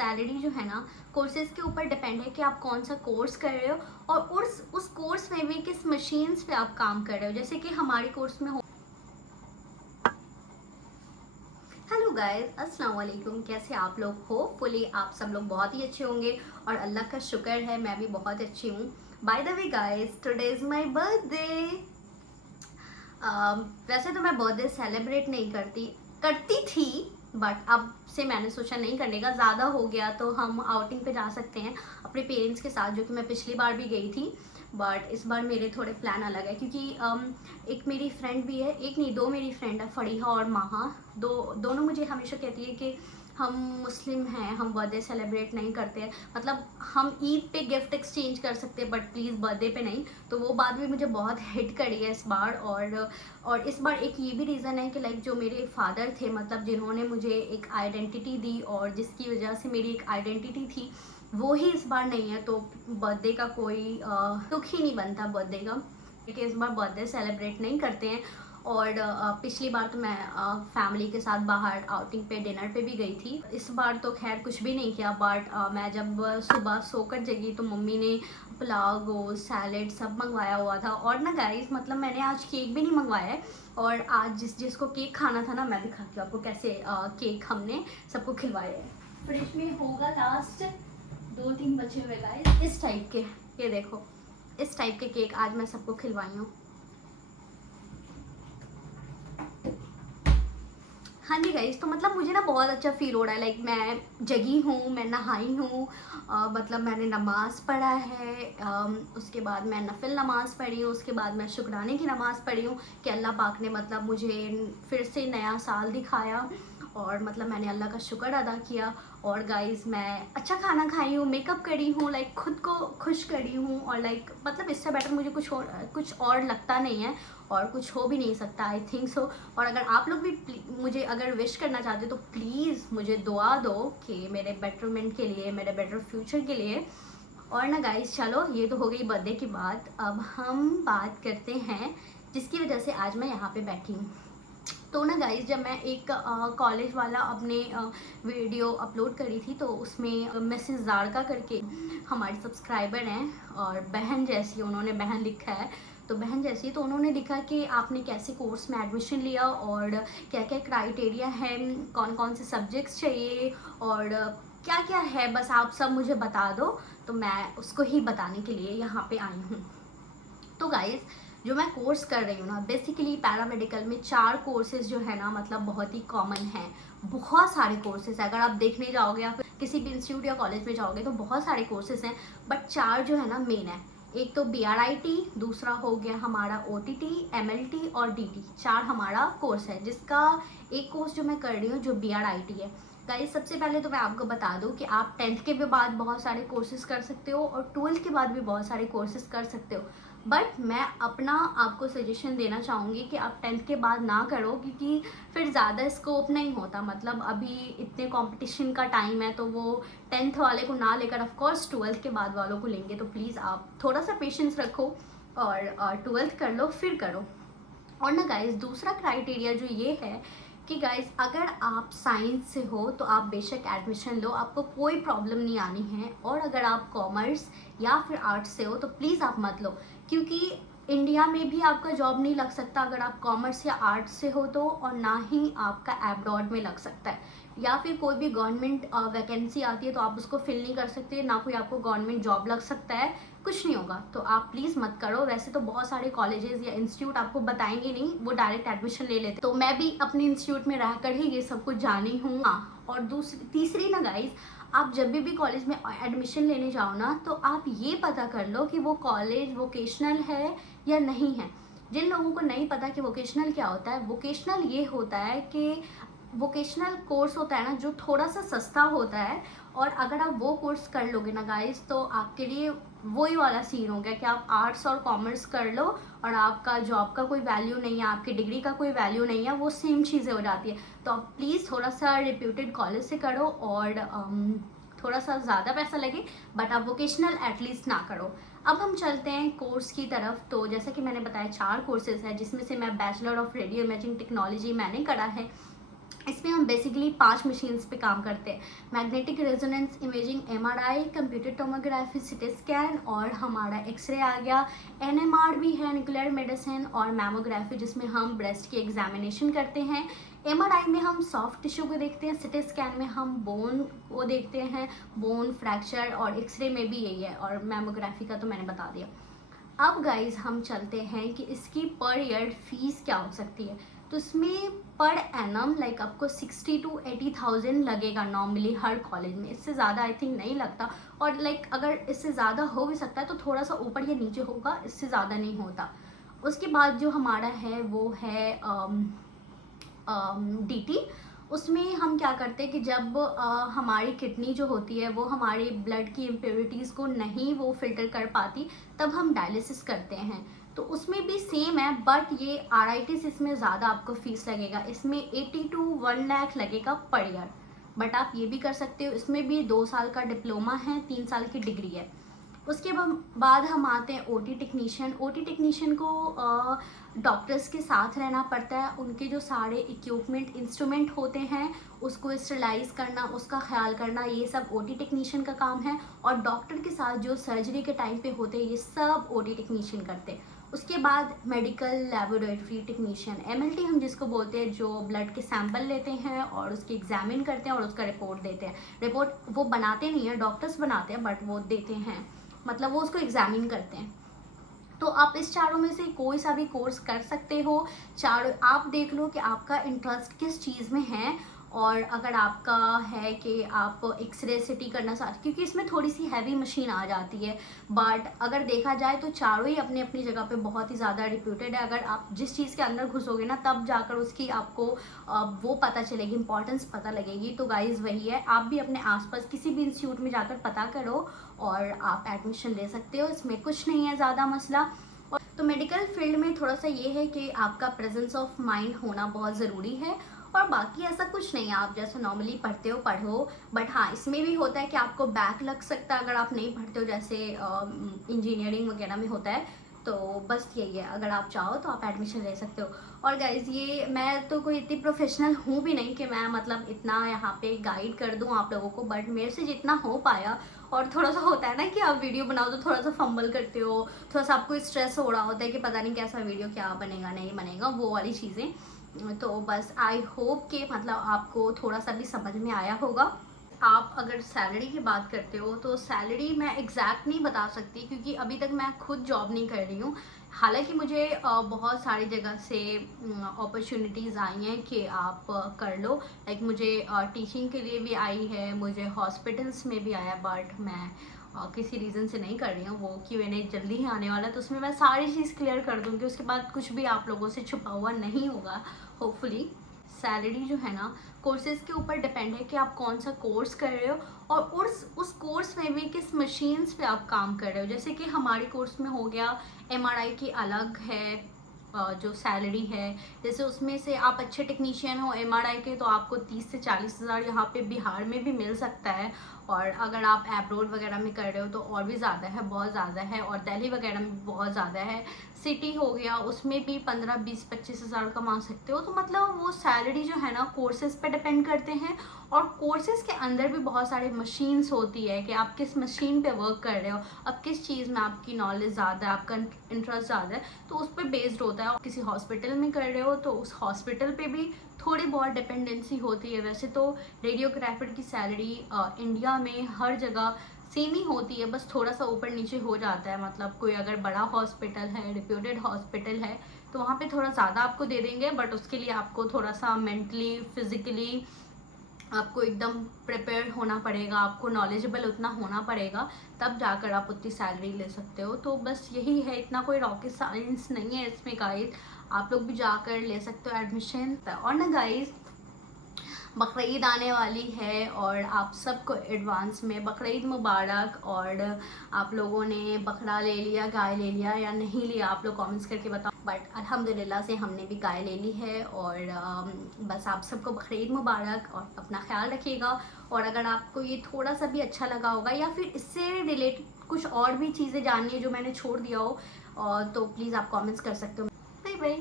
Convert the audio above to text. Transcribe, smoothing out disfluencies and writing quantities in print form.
Salary जो है ना कोर्सेज़ के ऊपर डिपेंड है कि आप कौन सा कोर्स कर रहे हो और उस कोर्स में भी किस मशीन्स पे आप काम कर रहे हो। जैसे कि हमारे कोर्स में हो। हेलो गाइस, अस्सलाम वालेकुम। कैसे आप लोग? होपफुली आप सब लोग बहुत ही अच्छे होंगे और अल्लाह का शुक्र है मैं भी बहुत अच्छी हूँ। By the way guys, today is my birthday. वैसे तो मैं बर्थडे सेलिब्रेट नहीं करती थी, बट अब से मैंने सोचा नहीं करने का। ज़्यादा हो गया तो हम आउटिंग पे जा सकते हैं अपने पेरेंट्स के साथ, जो कि मैं पिछली बार भी गई थी। बट इस बार मेरे थोड़े प्लान अलग है क्योंकि एक मेरी फ्रेंड भी है, एक नहीं दो मेरी फ्रेंड है, फरीहा और माहा। दोनों मुझे हमेशा कहती है कि हम मुस्लिम हैं, हम बर्थडे सेलिब्रेट नहीं करते हैं। मतलब हम ईद पे गिफ्ट एक्सचेंज कर सकते हैं बट प्लीज़ बर्थडे पे नहीं। तो वो बात भी मुझे बहुत हिट करी है इस बार। और इस बार एक ये भी रीज़न है कि लाइक जो मेरे फादर थे, मतलब जिन्होंने मुझे एक आइडेंटिटी दी और जिसकी वजह से मेरी एक आइडेंटिटी थी, वो ही इस बार नहीं है। तो बर्थडे का कोई दुख ही नहीं बनता बर्थडे का, क्योंकि इस बार बर्थडे सेलिब्रेट नहीं करते हैं। और पिछली बार तो मैं फैमिली के साथ बाहर आउटिंग पे डिनर पे भी गई थी। इस बार तो खैर कुछ भी नहीं किया, बट मैं जब सुबह सोकर जगी तो मम्मी ने पुलाव, गोश्त, सैलेड सब मंगवाया हुआ था। और ना गाइस, मतलब मैंने आज केक भी नहीं मंगवाया है। और आज जिसको केक खाना था ना, मैं दिखाती हूँ आपको कैसे केक हमने सबको खिलवाया है। फ्रिज में होगा लास्ट 2-3 बचे हुए गाइस, इस टाइप के, ये देखो इस टाइप के केक आज मैं सबको खिलवाई हूँ। हाँ जी गाइस, तो मतलब मुझे ना बहुत अच्छा फील हो रहा है। लाइक मैं जगी हूँ, मैं नहाई हूँ, मतलब मैंने नमाज़ पढ़ा है, उसके बाद मैं नफिल नमाज़ पढ़ी हूँ, उसके बाद मैं शुक्राने की नमाज़ पढ़ी हूँ कि अल्लाह पाक ने मतलब मुझे फिर से नया साल दिखाया। और मतलब मैंने अल्लाह का शुक्र अदा किया। और गाइस मैं अच्छा खाना खाई हूँ, मेकअप करी हूँ, लाइक खुद को खुश करी हूँ। और लाइक मतलब इससे बेटर मुझे कुछ और लगता नहीं है और कुछ हो भी नहीं सकता, आई थिंक सो। और अगर आप लोग भी मुझे अगर विश करना चाहते हो तो प्लीज़ मुझे दुआ दो कि मेरे बेटरमेंट के लिए, मेरे बेटर फ्यूचर के लिए। और ना गाइस, चलो ये तो हो गई बर्थडे की बात। अब हम बात करते हैं जिसकी वजह से आज मैं यहाँ पे बैठी हूँ। तो ना गाइस, जब मैं एक कॉलेज वाला अपने वीडियो अपलोड करी थी तो उसमें मिसेस जारका करके हमारे सब्सक्राइबर हैं और बहन जैसी, उन्होंने बहन लिखा है। तो बहन जैसी, तो उन्होंने लिखा कि आपने कैसे कोर्स में एडमिशन लिया और क्या क्या क्राइटेरिया है, कौन कौन से सब्जेक्ट्स चाहिए और क्या क्या है, बस आप सब मुझे बता दो। तो मैं उसको ही बताने के लिए यहाँ पे आई हूँ। तो गाइस, जो मैं कोर्स कर रही हूँ ना, बेसिकली पैरामेडिकल में 4 कोर्सेज जो है ना, मतलब बहुत ही कॉमन है। बहुत सारे कोर्सेज है, अगर आप देखने जाओगे या फिर किसी भी इंस्टीट्यूट या कॉलेज में जाओगे तो बहुत सारे कोर्सेज हैं, बट 4 जो है ना मेन है। एक तो BRIT, दूसरा हो गया हमारा OTT, MLT और DT। 4 हमारा कोर्स है, जिसका एक कोर्स जो मैं कर रही हूँ जो BRIT है। गाइस, सबसे पहले तो मैं आपको बता दूं कि आप 10th के भी बाद बहुत सारे कोर्सेज कर सकते हो और 12th के बाद भी बहुत सारे कोर्सेज कर सकते हो। बट मैं अपना आपको सजेशन देना चाहूँगी कि आप 10th के बाद ना करो, क्योंकि फिर ज़्यादा स्कोप नहीं होता। मतलब अभी इतने कंपटीशन का टाइम है तो वो 10th वाले को ना लेकर ऑफकोर्स 12th के बाद वालों को लेंगे। तो प्लीज़ आप थोड़ा सा पेशेंस रखो और 12th कर लो फिर करो। और ना गाइस, दूसरा क्राइटेरिया जो ये है कि गाइस, अगर आप साइंस से हो तो आप बेशक एडमिशन लो, आपको कोई प्रॉब्लम नहीं आनी है। और अगर आप कॉमर्स या फिर आर्ट्स से हो तो प्लीज़ आप मत लो, क्योंकि इंडिया में भी आपका जॉब नहीं लग सकता अगर आप कॉमर्स या आर्ट्स से हो तो, और ना ही आपका एब्रॉड में लग सकता है। या फिर कोई भी गवर्नमेंट वैकेंसी आती है तो आप उसको फिल नहीं कर सकते, ना कोई आपको गवर्नमेंट जॉब लग सकता है, कुछ नहीं होगा। तो आप प्लीज़ मत करो। वैसे तो बहुत सारे कॉलेजेस या इंस्टीट्यूट आपको बताएंगे नहीं, वो डायरेक्ट एडमिशन ले लेते। तो मैं भी अपने इंस्टीट्यूट में रहकर ही ये सब कुछ जानी हूँ। हाँ, और तीसरी ना गाइज, आप जब भी कॉलेज में एडमिशन लेने जाओ ना तो आप ये पता कर लो कि वो कॉलेज वोकेशनल है या नहीं है। जिन लोगों को नहीं पता कि वोकेशनल क्या होता है, वोकेशनल ये होता है कि वोकेशनल कोर्स होता है ना जो थोड़ा सा सस्ता होता है। और अगर आप वो कोर्स कर लोगे ना गाइस तो आपके लिए वही वाला सीन हो गया कि आप आर्ट्स और कॉमर्स कर लो और आपका जॉब का कोई वैल्यू नहीं है, आपकी डिग्री का कोई वैल्यू नहीं है, वो सेम चीज़ें हो जाती है। तो आप प्लीज़ थोड़ा सा रिप्यूटेड कॉलेज से करो और थोड़ा सा ज़्यादा पैसा लगे, बट आप वोकेशनल एटलीस्ट ना करो। अब हम चलते हैं कोर्स की तरफ। तो जैसा कि मैंने बताया 4 कोर्सेज है, जिसमें से मैं bachelor of radio imaging technology मैंने करा है। इसमें हम बेसिकली 5 मशीन्स पे काम करते हैं। Magnetic resonance imaging, MRI, computer tomography, CT scan, और हमारा एक्सरे आ गया। NMR भी है, न्यूक्लियर मेडिसिन, और मैमोग्राफी जिसमें हम ब्रेस्ट की एग्जामिनेशन करते हैं। MRI में हम सॉफ्ट टिश्यू को देखते हैं, सिटी स्कैन में हम बोन को देखते हैं, बोन फ्रैक्चर, और एक्सरे में भी यही है, और मैमोग्राफी का तो मैंने बता दिया। अब गाइज हम चलते हैं कि इसकी पर ईयर फीस क्या हो सकती है। तो इसमें पर एनम लाइक आपको 60 to 80,000 लगेगा नॉर्मली हर कॉलेज में। इससे ज़्यादा आई थिंक नहीं लगता, और लाइक अगर इससे ज़्यादा हो भी सकता है तो थोड़ा सा ऊपर या नीचे होगा, इससे ज़्यादा नहीं होता। उसके बाद जो हमारा है वो है DT। उसमें हम क्या करते हैं कि जब हमारी किडनी जो होती है वो हमारी ब्लड की इम्प्योरिटीज़ को नहीं वो फिल्टर कर पाती, तब हम डायलिसिस करते हैं। तो उसमें भी सेम है, बट ये RITs इसमें ज़्यादा आपको फीस लगेगा। इसमें 80 to 1 लाख लगेगा पर ईयर, बट आप ये भी कर सकते हो। इसमें भी 2 साल का डिप्लोमा है, 3 साल की डिग्री है। उसके बाद हम आते हैं OT टेक्नीशियन। OT टेक्नीशियन को डॉक्टर्स के साथ रहना पड़ता है। उनके जो सारे इक्विपमेंट इंस्ट्रूमेंट होते हैं उसको स्टरलाइज करना, उसका ख्याल करना, ये सब OT टेक्नीशियन का काम है। और डॉक्टर के साथ जो सर्जरी के टाइम पे होते हैं ये सब OT टेक्नीशियन करते हैं। उसके बाद मेडिकल लेबोरेटरी टेक्नीशियन, MLT हम जिसको बोलते हैं, जो ब्लड के सैंपल लेते हैं और उसकी एग्जामिन करते हैं और उसका रिपोर्ट देते हैं। रिपोर्ट वो बनाते नहीं है, डॉक्टर्स बनाते हैं, बट वो देते हैं, मतलब वो उसको एग्जामिन करते हैं। तो आप इस चारों में से कोई सा भी कोर्स कर सकते हो। चारों आप देख लो कि आपका इंटरेस्ट किस चीज़ में है, और अगर आपका है कि आप एक्सरे सिटी करना चाहते, क्योंकि इसमें थोड़ी सी हैवी मशीन आ जाती है, बट अगर देखा जाए तो चारों ही अपनी अपनी जगह पे बहुत ही ज़्यादा रिप्यूटेड है। अगर आप जिस चीज़ के अंदर घुसोगे ना तब जाकर उसकी आपको वो पता चलेगी, इंपॉर्टेंस पता लगेगी। तो गाइज़ वही है, आप भी अपने आसपास किसी भी इंस्टीट्यूट में जाकर पता करो और आप एडमिशन ले सकते हो। इसमें कुछ नहीं है ज़्यादा मसला। और तो मेडिकल फील्ड में थोड़ा सा ये है कि आपका प्रेजेंस ऑफ माइंड होना बहुत ज़रूरी है, और बाकी ऐसा कुछ नहीं है, आप जैसे नॉर्मली पढ़ते हो पढ़ो। बट हाँ, इसमें भी होता है कि आपको बैक लग सकता है अगर आप नहीं पढ़ते हो, जैसे इंजीनियरिंग वगैरह में होता है। तो बस यही है, अगर आप चाहो तो आप एडमिशन ले सकते हो। और गाइज़ ये मैं तो कोई इतनी प्रोफेशनल हूँ भी नहीं कि मैं मतलब इतना यहाँ पे गाइड कर दूँ आप लोगों को, बट मेरे से जितना हो पाया। और थोड़ा सा होता है ना कि आप वीडियो बनाओ तो थोड़ा सा फंबल करते हो, थोड़ा सा आपको स्ट्रेस हो रहा होता है कि पता नहीं कैसा वीडियो, क्या बनेगा नहीं बनेगा, वो वाली चीज़ें। तो बस आई होप कि मतलब आपको थोड़ा सा भी समझ में आया होगा। आप अगर सैलरी की बात करते हो तो सैलरी मैं एग्जैक्ट नहीं बता सकती, क्योंकि अभी तक मैं खुद जॉब नहीं कर रही हूँ। हालांकि मुझे बहुत सारी जगह से अपॉर्चुनिटीज़ आई हैं कि आप कर लो। लाइक मुझे टीचिंग के लिए भी आई है, मुझे हॉस्पिटल्स में भी आया, बट मैं किसी रीज़न से नहीं कर रही हूँ। वो Q&A जल्दी ही आने वाला है, तो उसमें मैं सारी चीज़ क्लियर कर दूँगी। उसके बाद कुछ भी आप लोगों से छुपा हुआ नहीं होगा होपफुली। सैलरी जो है ना कोर्सेज़ के ऊपर डिपेंड है कि आप कौन सा कोर्स कर रहे हो, और उस कोर्स में भी किस मशीन्स पे आप काम कर रहे हो। जैसे कि हमारे कोर्स में हो गया MRI की अलग है जो सैलरी है। जैसे उसमें से आप अच्छे टेक्नीशियन हो MRI के तो आपको 30 से 40 हज़ार यहाँ पे बिहार में भी मिल सकता है। और अगर आप एब्रोड वगैरह में कर रहे हो तो और भी ज़्यादा है, बहुत ज़्यादा है, और दिल्ली वगैरह में बहुत ज़्यादा है। सिटी हो गया उसमें भी 15, 20, 25 हज़ार कमा सकते हो। तो मतलब वो सैलरी जो है ना कोर्सेज़ पे डिपेंड करते हैं, और कोर्सेज़ के अंदर भी बहुत सारे मशीन्स होती है कि आप किस मशीन पे वर्क कर रहे हो, अब किस चीज़ में आपकी नॉलेज ज़्यादा है, आपका इंटरेस्ट ज़्यादा है, तो उस पर बेस्ड होता है। किसी हॉस्पिटल में कर रहे हो तो उस हॉस्पिटल पे भी थोड़ी बहुत डिपेंडेंसी होती है। वैसे तो रेडियोग्राफर की सैलरी इंडिया में हर जगह सेम ही होती है, बस थोड़ा सा ऊपर नीचे हो जाता है। मतलब कोई अगर बड़ा हॉस्पिटल है, रिप्यूटेड हॉस्पिटल है, तो वहाँ पे थोड़ा ज़्यादा आपको दे देंगे, बट उसके लिए आपको थोड़ा सा मेंटली फिज़िकली आपको एकदम प्रिपेयर्ड होना पड़ेगा, आपको नॉलेजेबल उतना होना पड़ेगा, तब जाकर आप उतनी सैलरी ले सकते हो। तो बस यही है, इतना कोई रॉकेट साइंस नहीं है इसमें गाइस, आप लोग भी जाकर ले सकते हो एडमिशन। और ना गाइस, बकरीद आने वाली है और आप सबको एडवांस में बकरीद मुबारक। और आप लोगों ने बकरा ले लिया, गाय ले लिया या नहीं लिया, आप लोग कमेंट्स करके बताओ। बट अल्हम्दुलिल्लाह से हमने भी गाय ले ली है। और बस आप सबको बकरीद मुबारक, और अपना ख्याल रखिएगा। और अगर आपको ये थोड़ा सा भी अच्छा लगा होगा या फिर इससे रिलेटेड कुछ और भी चीज़ें जाननी है जो मैंने छोड़ दिया हो, तो प्लीज़ आप कमेंट्स कर सकते हो। Bye bye.